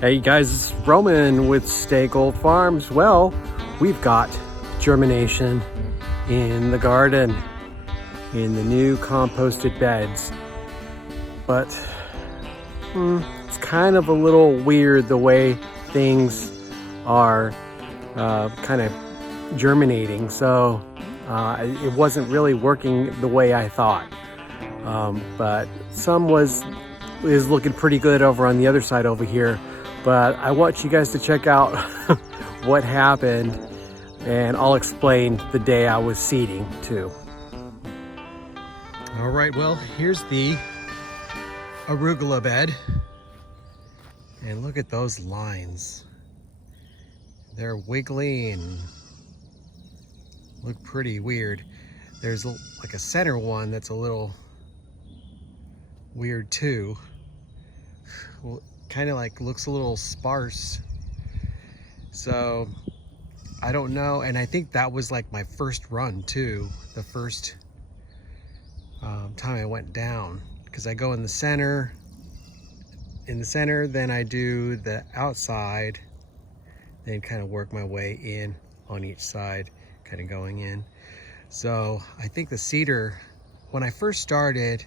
Hey guys, it's Roman with Stay Gold Farms. Well, we've got germination in the garden in the new composted beds, but it's kind of a little weird the way things are kind of germinating. So it wasn't really working the way I thought, but some is looking pretty good over on the other side over here. But I want you guys to check out what happened, and I'll explain the day I was seeding too. All right, well, here's the arugula bed, and look at those lines. They're wiggly and look pretty weird. There's like a center one that's a little weird too. Well, kind of like looks a little sparse. So I don't know, and I think that was like my first run too, the first time I went down, because I go in the center, then I do the outside, then kind of work my way in on each side, kind of going in. So I think the cedar, when I first started,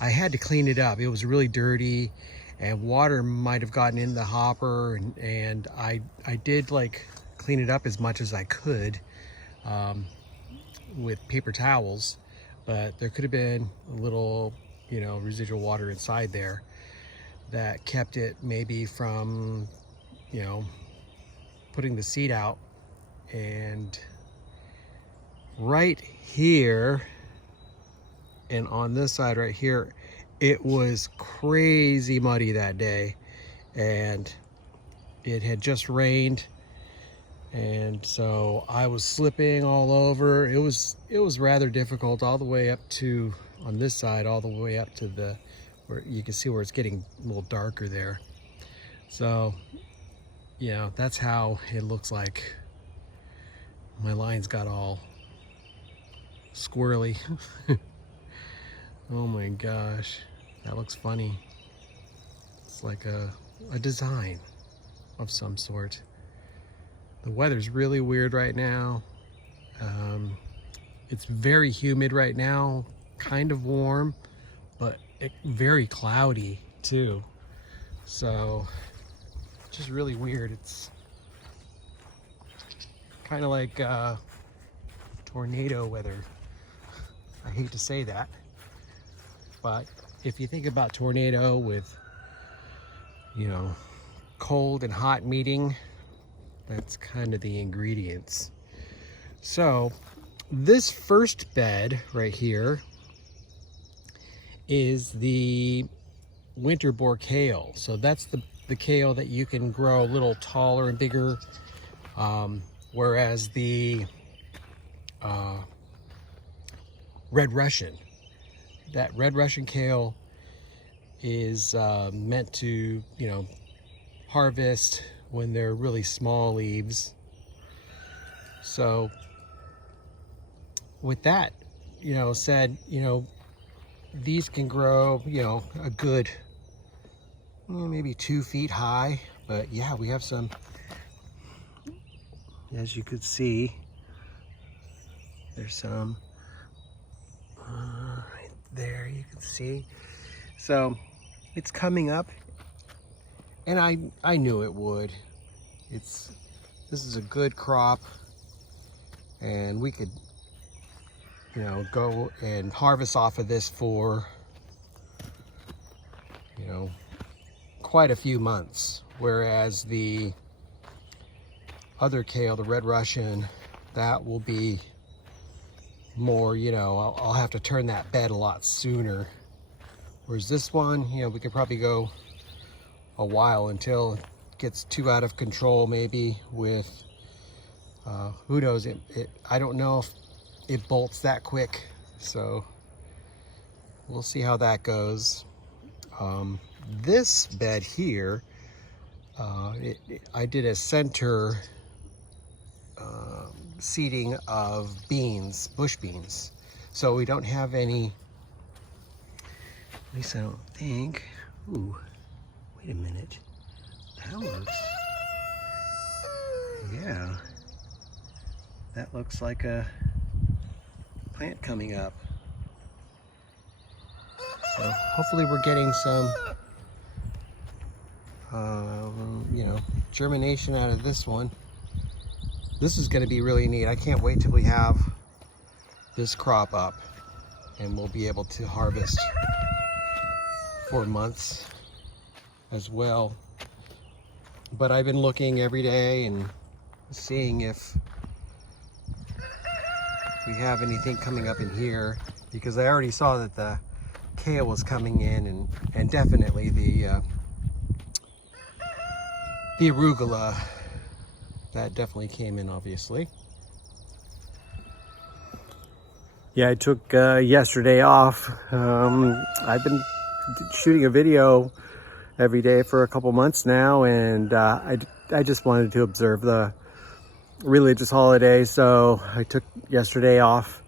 I had to clean it up. It was really dirty, and water might have gotten in the hopper, and I did like clean it up as much as I could with paper towels, but there could have been a little, residual water inside there that kept it maybe from, putting the seed out. And right here and on this side right here, it was crazy muddy that day, and it had just rained, and so I was slipping all over. It was rather difficult all the way up to, on this side, all the way up to the, where you can see where it's getting a little darker there. So that's how it looks like. My lines got all squirrely. Oh my gosh. That looks funny. It's like a design of some sort. The weather's really weird right now. It's very humid right now, kind of warm, but very cloudy too. So just really weird. It's kind of like tornado weather. I hate to say that, but if you think about tornado with, cold and hot meeting, that's kind of the ingredients. So this first bed right here is the winter boar kale. So that's the kale that you can grow a little taller and bigger, whereas the red Russian, that red Russian kale is meant to, harvest when they're really small leaves. So with that, said, these can grow, a good, maybe 2 feet high. But yeah, we have some, as you could see, there's some right there, you can see. So it's coming up, and I knew it would. This is a good crop, and we could, go and harvest off of this for, quite a few months. Whereas the other kale, the red Russian, that will be more, I'll have to turn that bed a lot sooner. Whereas this one, we could probably go a while until it gets too out of control, maybe with, who knows, I don't know if it bolts that quick. So we'll see how that goes. This bed here, I did a center seeding of beans, bush beans. So we don't have any, at least I don't think. Ooh, wait a minute. That looks, yeah, that looks like a plant coming up. So hopefully we're getting some, you know, germination out of this one. This is going to be really neat. I can't wait till we have this crop up and we'll be able to harvest for months as well. But I've been looking every day and seeing if we have anything coming up in here, because I already saw that the kale was coming in, and definitely the arugula, that definitely came in, obviously. Yeah, I took yesterday off. I've been shooting a video every day for a couple months now, and I just wanted to observe the religious holiday, so I took yesterday off.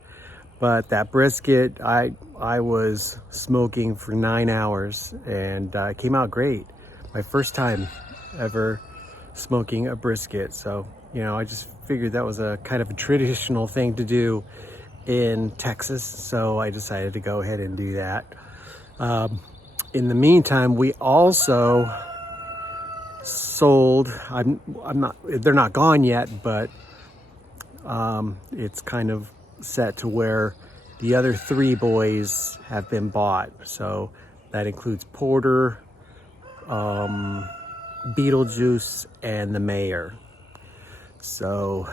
But that brisket, I was smoking for 9 hours, and it came out great. My first time ever smoking a brisket, so you know, I just figured that was a kind of a traditional thing to do in Texas, so I decided to go ahead and do that. In the meantime, we also sold, they're not gone yet, but it's kind of set to where the other 3 boys have been bought. So that includes Porter, Beetlejuice, and the Mayor. So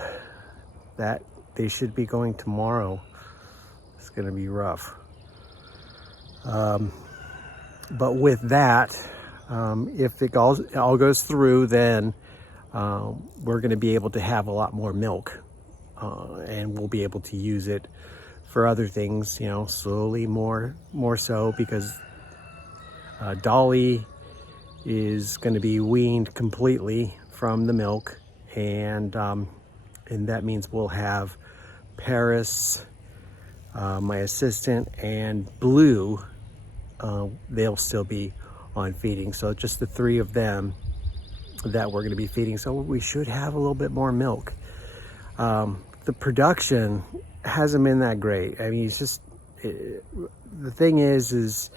that they should be going tomorrow. It's gonna be rough. But with that, if it all goes through, then we're going to be able to have a lot more milk, and we'll be able to use it for other things, you know, slowly, more so, because Dolly is going to be weaned completely from the milk, and that means we'll have Paris, my assistant, and Blue. They'll still be on feeding, so just the 3 of them that we're going to be feeding, so we should have a little bit more milk. The production hasn't been that great. I mean, it's just the thing is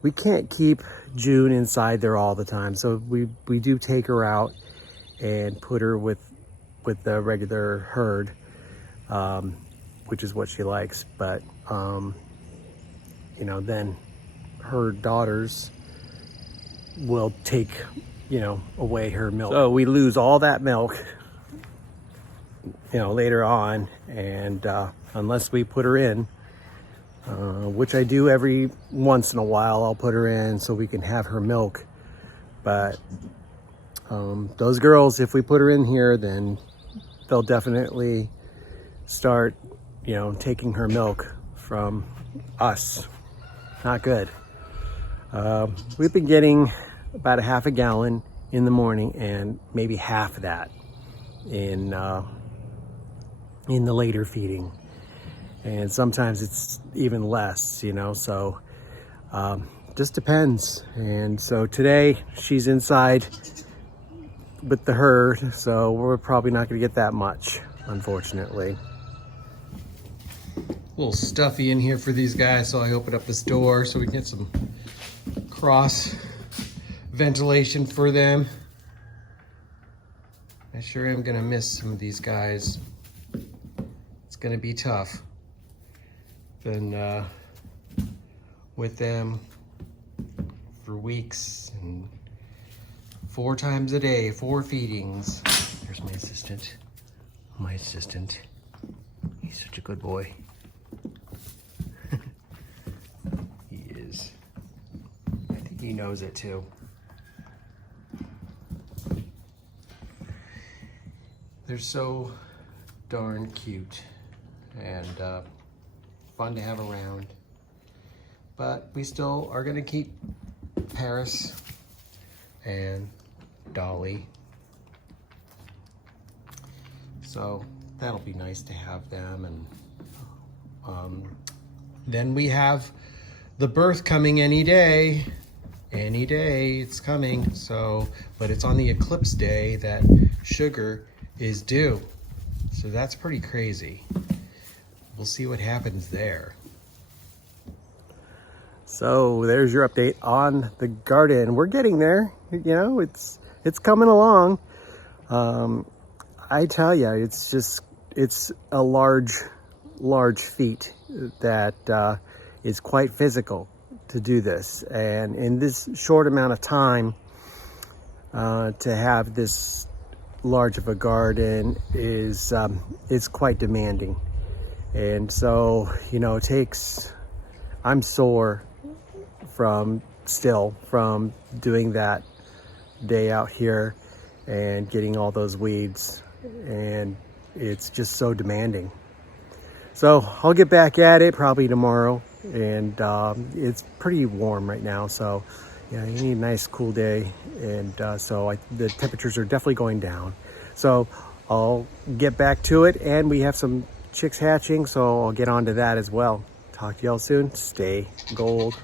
we can't keep June inside there all the time, so we do take her out and put her with the regular herd, which is what she likes. But you know, then her daughters will take, you know, away her milk. So we lose all that milk, you know, later on, and unless we put her in, which I do every once in a while, I'll put her in so we can have her milk. But those girls, if we put her in here, then they'll definitely start, you know, taking her milk from us. Not good. We've been getting about a half a gallon in the morning, and maybe half of that in the later feeding, and sometimes it's even less, you know, so just depends. And so today she's inside with the herd, so we're probably not going to get that much, unfortunately. A little stuffy in here for these guys, so I opened up this door so we can get some cross ventilation for them. I sure am gonna miss some of these guys. It's gonna be tough. Been with them for weeks, and 4 times a day, 4 feedings. There's my assistant. My assistant. He's such a good boy. He is. I think he knows it too. They're so darn cute and fun to have around. But we still are gonna keep Paris and Dolly. So that'll be nice to have them. And then we have the birth coming any day, any day it's coming. So, but it's on the eclipse day that sugar is due. So that's pretty crazy. We'll see what happens there. So there's your update on the garden. We're getting there. You know, it's coming along. I tell you, it's a large feat that is quite physical to do this. And in this short amount of time, to have this large of a garden is quite demanding. And so, you know, I'm sore from doing that day out here and getting all those weeds, and it's just so demanding. So I'll get back at it probably tomorrow, and it's pretty warm right now, so yeah, you need a nice cool day, and the temperatures are definitely going down. So I'll get back to it, and we have some chicks hatching, so I'll get onto that as well. Talk to y'all soon. Stay gold.